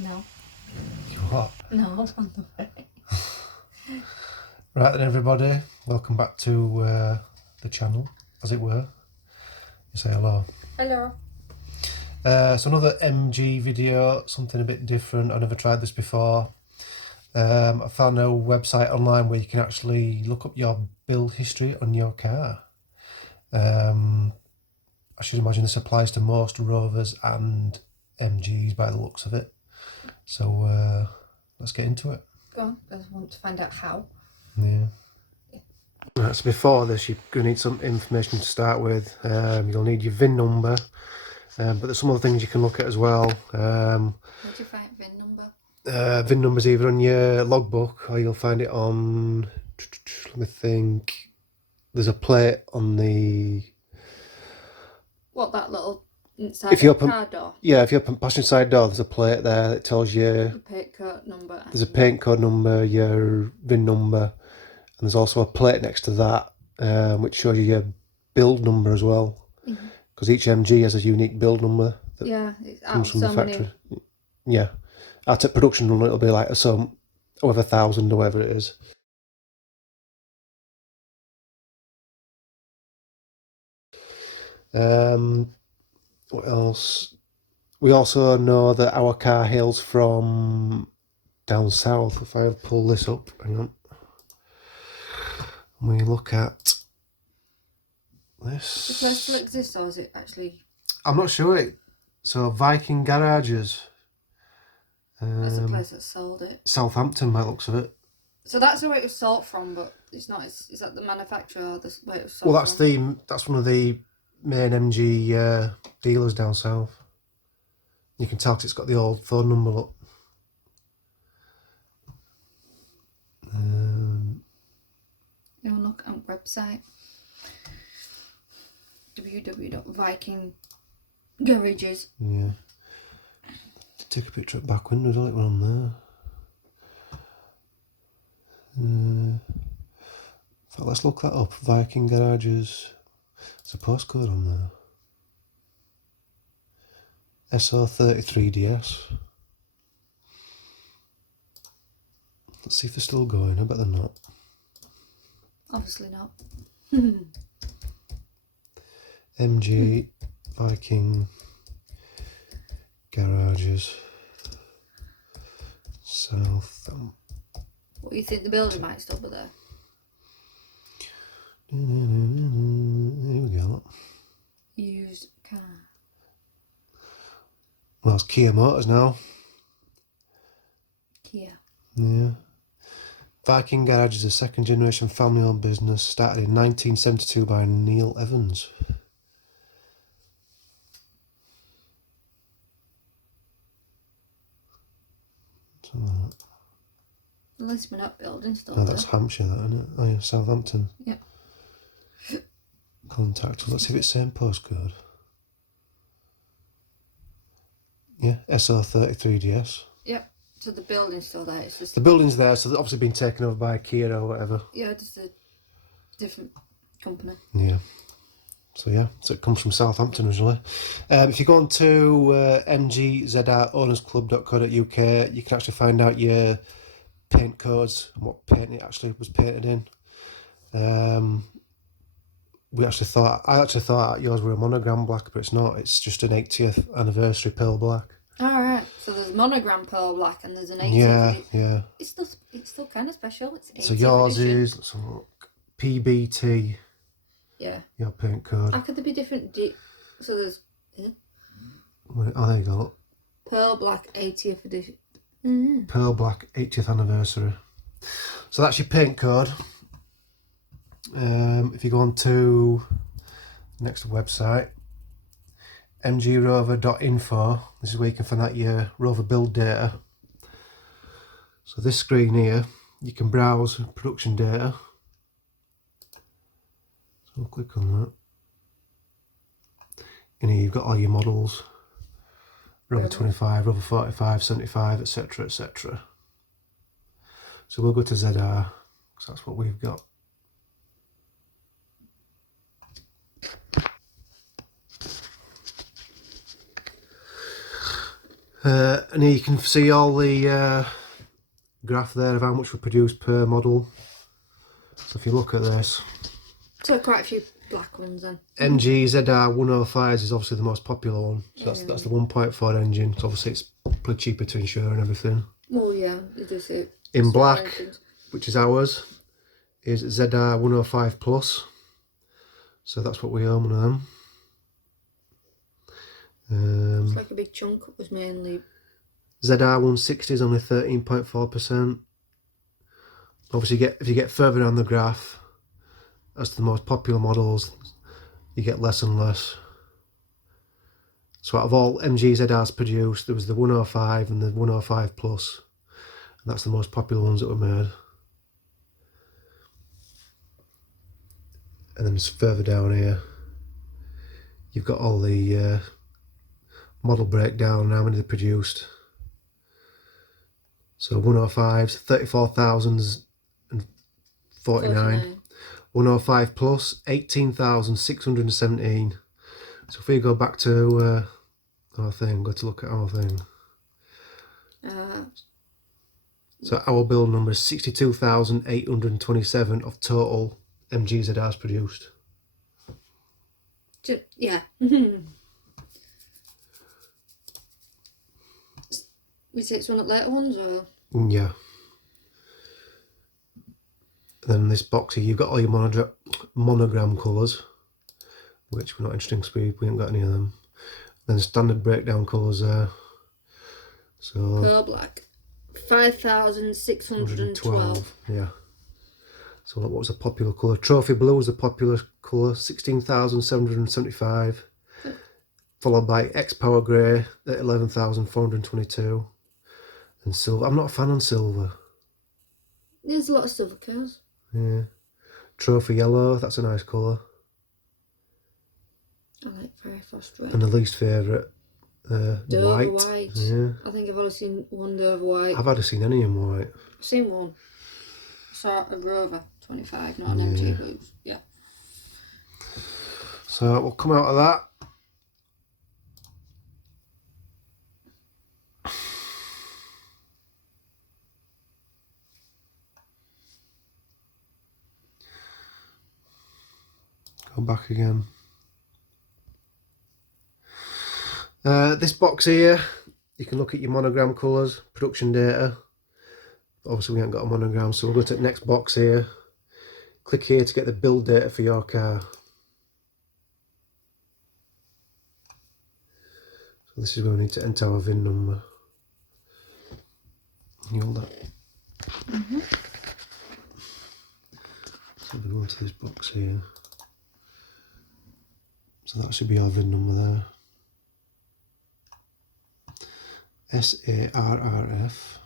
No. You what? No, I was on the way. Right then, everybody, welcome back to the channel, as it were. You say hello. Hello. So another MG video, something a bit different. I've never tried this before. I found a website online where you can actually look up your build history on your car. I should imagine this applies to most Rovers and MGs by the looks of it. So let's get into it. Go on, I just want to find out how. Yeah. Right, so before this, you're going to need some information to start with. You'll need your VIN number, but there's some other things you can look at as well. Where do you find VIN number? VIN number's either on your logbook or you'll find it on, let me think, there's a plate on the... What, that little inside the car door? Yeah, if you open passenger side door, there's a plate there that tells you... The paint code number. There's a paint code number, your VIN number, and there's also a plate next to that, which shows you your build number as well. Because each MG has a unique build number that comes from the factory. Yeah. At a production run, it'll be like some over 1,000 or whatever it is. What else? We also know that our car hails from down south. If I pull this up, hang on. We look at this. Does the place still exist, or is it actually... I'm not sure. So Viking Garages. That's the place that sold it. Southampton, by the looks of it. So that's where it was sold from, but it's not. Is that the manufacturer or the where it was sold Well, from? that's one of the main MG dealers down south. You can tell 'cause it's got the old phone number up. You'll look on website www.vikinggarages. Yeah. Take a picture of back windows, like we're on there. In fact, let's look that up. Viking Garages. There's a postcode on there. SO33DS. Let's see if they're still going. I bet they're not. Obviously not. MG Viking Garages South. What, you think the building might still be there? Here we go. Used car. Well, it's Kia Motors now. Kia. Yeah. Viking Garage is a second generation family owned business started in 1972 by Neil Evans. At least we're not building still. Oh, that's Hampshire, that, isn't it? Oh yeah, Southampton. Yeah. Contact. Let's see if it's the same postcode. Yeah, SO33DS. Yep. So the building's still there. It's just the building's there, so they've obviously been taken over by Kia or whatever. Yeah, just a different company. Yeah. So yeah, so it comes from Southampton originally. If you go on to mgzrownersclub.co.uk, you can actually find out your paint codes and what paint it actually was painted in. I actually thought yours were a monogram black, but it's not. It's just an 80th anniversary pearl black. Alright, so there's monogram pearl black and there's an 80th. Yeah. It's still kind of special. It's 80th So yours edition. is, let's have a look, PBT. Yeah. Your paint code. How could there be different? So there's Oh, there you go. Look. pearl black 80th edition. Pearl black 80th anniversary. So that's your paint code. If you go on to the next website, mgrover.info, this is where you can find out your Rover build data. So this screen here, you can browse production data. So we'll click on that. And here you've got all your models. Rover 25, Rover 45, 75, etc, etc. So we'll go to ZR, because that's what we've got. And here you can see all the graph there of how much we produce per model. So if you look at this, so quite a few black ones then. MG ZR 105s is obviously the most popular one. So that's the 1.4 engine. So obviously it's pretty cheaper to insure and everything. Oh yeah, it does it. In black, which is ours, is ZR 105 Plus. So that's what we own, one of them. It's like a big chunk. It was mainly ZR 160 is only 13.4%. Obviously, if you get further down the graph, as to the most popular models, you get less and less. So out of all MG ZRs produced, there was the 105 and the 105 Plus, and that's the most popular ones that were made. And then just further down here, you've got all the model breakdown and how many they produced. So 105s, 34,049. 105 Plus, 18,617. So if we go back to our thing, go to look at our thing. So our build number is 62,827 of total MGZRs produced. Yeah. Is it one of the later ones or? Yeah. Then in this box here, you've got all your monogram colours, which we're not interested in because we ain't got any of them. Then standard breakdown colours there. So pearl black, 5,612. Yeah. So what was a popular colour? Trophy blue was the popular colour, 16,775. Followed by X Power Grey at 11,422. And silver. I'm not a fan on silver. There's a lot of silver colours. Yeah. Trophy yellow, that's a nice colour. I like very fast red. And the least favourite, Dover white. white. Yeah. I think I've only seen one Dover white. I've hardly seen any in white. I've seen one. I saw a Rover 25, not an MG Blues. Yeah. So we'll come out of that. Go back again. This box here, you can look at your monogram colours, production data. Obviously we haven't got a monogram, so we'll go to the next box here. Click here to get the build data for your car. So this is where we need to enter our VIN number. You hold that. So we go into this box here. So that should be our VIN number there. SARRF.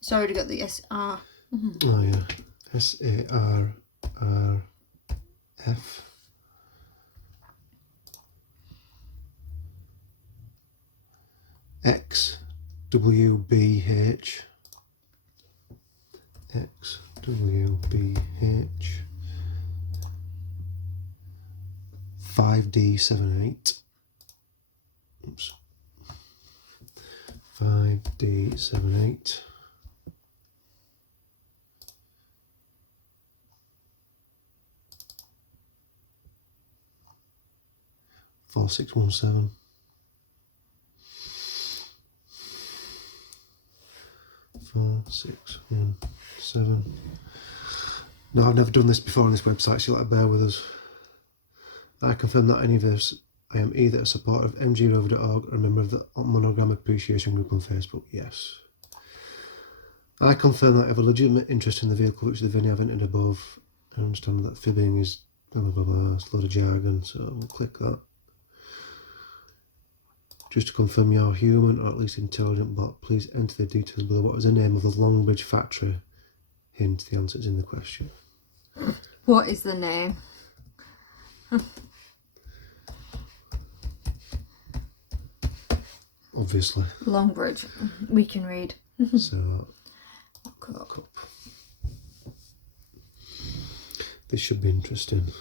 So I already got the SR. Oh yeah. SARRF. XWBH. XWBH. 5D78. Oops. 5D78. 4617. 4617. No, I've never done this before on this website, so you'll have to bear with us. I confirm that any of this, I am either a supporter of mgrover.org or a member of the Monogram Appreciation Group on Facebook. Yes. I confirm that I have a legitimate interest in the vehicle which the VIN I've entered above. I understand that fibbing is blah blah blah blah, it's a load of jargon, so we'll click that. Just to confirm you are human or at least intelligent bot, please enter the details below. What is the name of the Longbridge factory? Hint, the answer is in the question. What is the name? Obviously. Longbridge. We can read. So, look up. This should be interesting.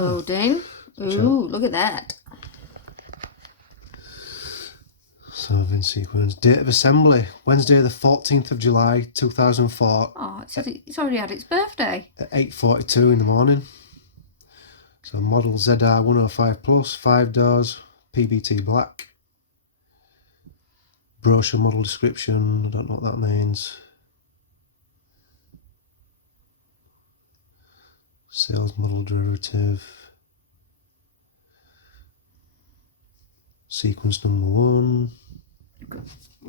Loading. Ooh, look at that. So VIN sequence. Date of assembly. Wednesday the 14th of July 2004. Oh, it said it's already had its birthday. At 8:42 in the morning. So model ZR 105 Plus, 5 doors, PBT black. Brochure model description, I don't know what that means. Sales model derivative. Sequence number 1.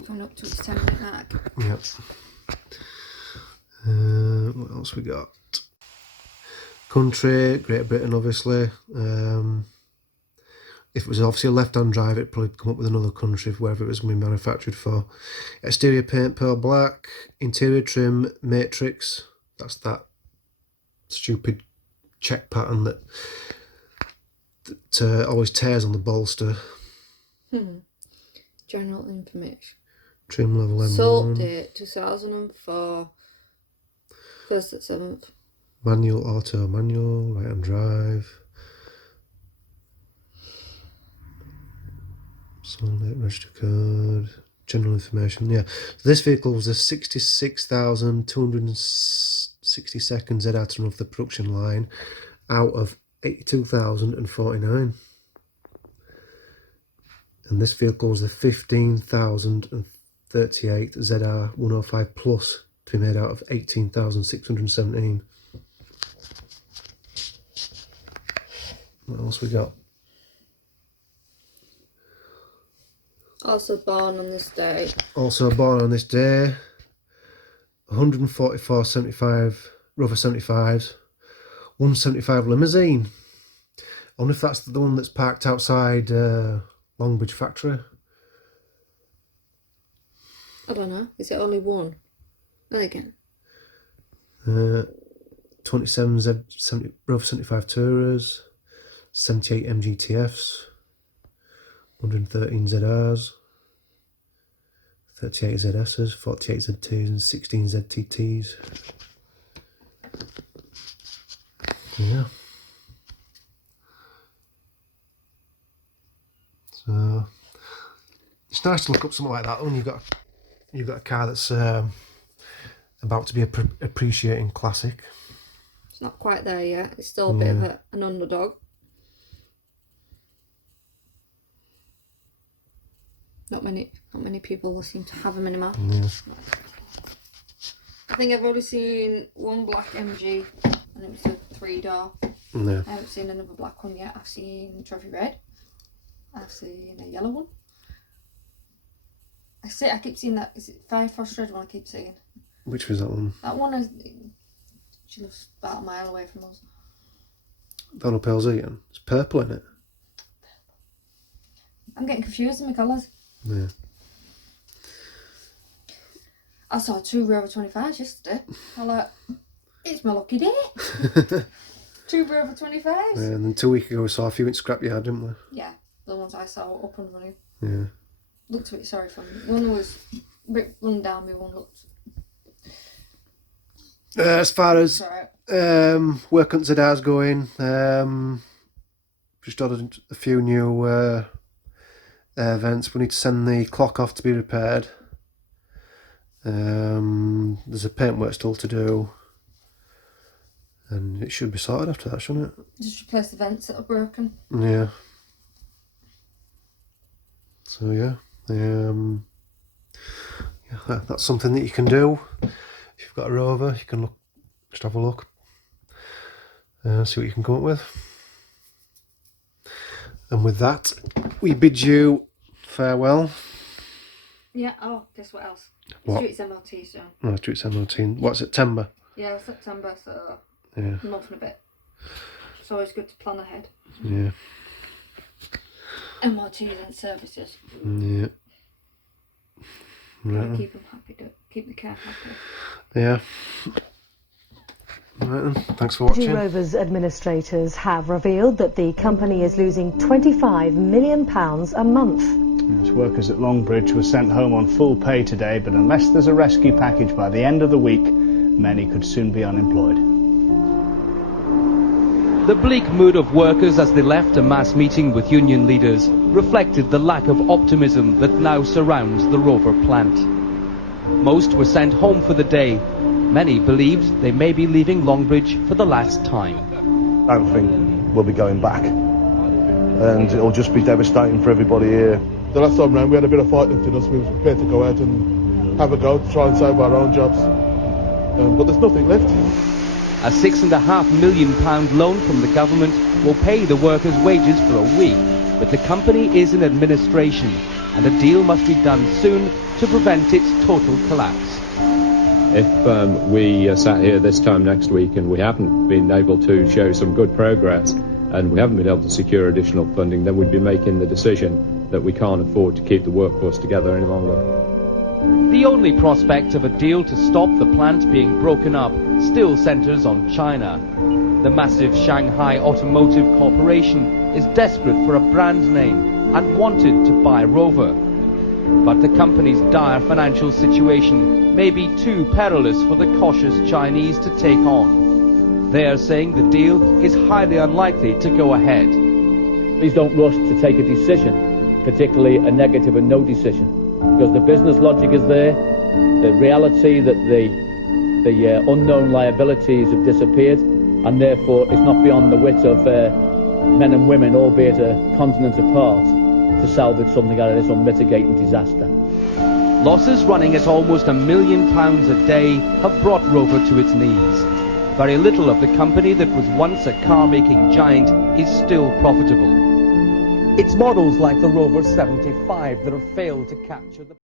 Coming up to its 10-minute mark. Yep. What else we got? Country, Great Britain obviously. If it was obviously a left-hand drive, it'd probably come up with another country, wherever it was going to be manufactured for. Exterior paint, pearl black. Interior trim, matrix. That's that stupid check pattern that always tears on the bolster. General information. Trim level M1. Salt date 2004. 1st at 7th. Manual, auto, manual, right-hand drive. Sold date, register code, general information. Yeah, so this vehicle was a 66,262nd ZR to run off the production line out of 82,049. And this vehicle was the 15,038 ZR 105 Plus to be made out of 18,617. What else we got? Also born on this day. Also born on this day. 144 75 Rover 75s. 175 limousine. I wonder if that's the one that's parked outside Longbridge factory. I don't know. Is it only one? There again. 27 Z70 Rover 75 Tourers. 78 MGTFs. 113 ZRs. 38 ZSs. 48 ZTs and 16 ZTTs. Yeah. So it's nice to look up something like that when you've got a car that's about to be appreciating classic. It's not quite there yet. It's still a bit of an underdog. Not many people seem to have them anymore. Yeah. I think I've only seen one black MG, and it was a 3-door. No. I haven't seen another black one yet. I've seen trophy red. I've seen a yellow one. I keep seeing that. Is it Fire Frost Red one? I keep seeing. Which was that one? That one is. She lives about a mile away from us. Donald Pelzian. It's purple in it. I'm getting confused in my colours. Yeah. I saw 2 Rover 25s yesterday. I'm like, it's my lucky day. 2 Rover 25s. Yeah, and then 2 weeks ago we saw a few in scrapyard, didn't we? Yeah, the ones I saw were up and running. Yeah. Looked a bit sorry for me. One was a bit run down, the one looked. As far as work on ZR's going, just ordered a few new vents. We need to send the clock off to be repaired. There's a paintwork still to do, and it should be sorted after that, shouldn't it? Just replace the vents that are broken. Yeah. So yeah, that's something that you can do. If you've got a Rover, you can just have a look, see what you can come up with. And with that, we bid you farewell. Yeah. Oh, guess what else? What? It's MOT soon. No, it's MOT. What, September? Yeah, September. So yeah, a month and a bit. It's always good to plan ahead. Yeah. MOTs and services. Yeah. Right. Keep them happy. Keep the car happy. Yeah. Right then. Thanks for watching. Rover's administrators have revealed that the company is losing £25 million a month. Yes, workers at Longbridge were sent home on full pay today, but unless there's a rescue package by the end of the week, many could soon be unemployed. The bleak mood of workers as they left a mass meeting with union leaders reflected the lack of optimism that now surrounds the Rover plant. Most were sent home for the day. Many believed they may be leaving Longbridge for the last time. I don't think we'll be going back, and it'll just be devastating for everybody here. The last time round we had a bit of fighting in us. We were prepared to go out and have a go to try and save our own jobs, but there's nothing left. A £6.5 million loan from the government will pay the workers' wages for a week, but the company is in administration and a deal must be done soon to prevent its total collapse. If we sat here this time next week and we haven't been able to show some good progress and we haven't been able to secure additional funding, then we'd be making the decision that we can't afford to keep the workforce together any longer. The only prospect of a deal to stop the plant being broken up still centres on China. The massive Shanghai Automotive Corporation is desperate for a brand name and wanted to buy Rover. But the company's dire financial situation may be too perilous for the cautious Chinese to take on. They are saying the deal is highly unlikely to go ahead. Please don't rush to take a decision, particularly a negative and no decision, because the business logic is there, the reality that the unknown liabilities have disappeared, and therefore it's not beyond the wit of men and women, albeit a continent apart, to salvage something out of this unmitigated disaster. Losses running at almost £1 million a day have brought Rover to its knees. Very little of the company that was once a car-making giant is still profitable. It's models like the Rover 75 that have failed to capture the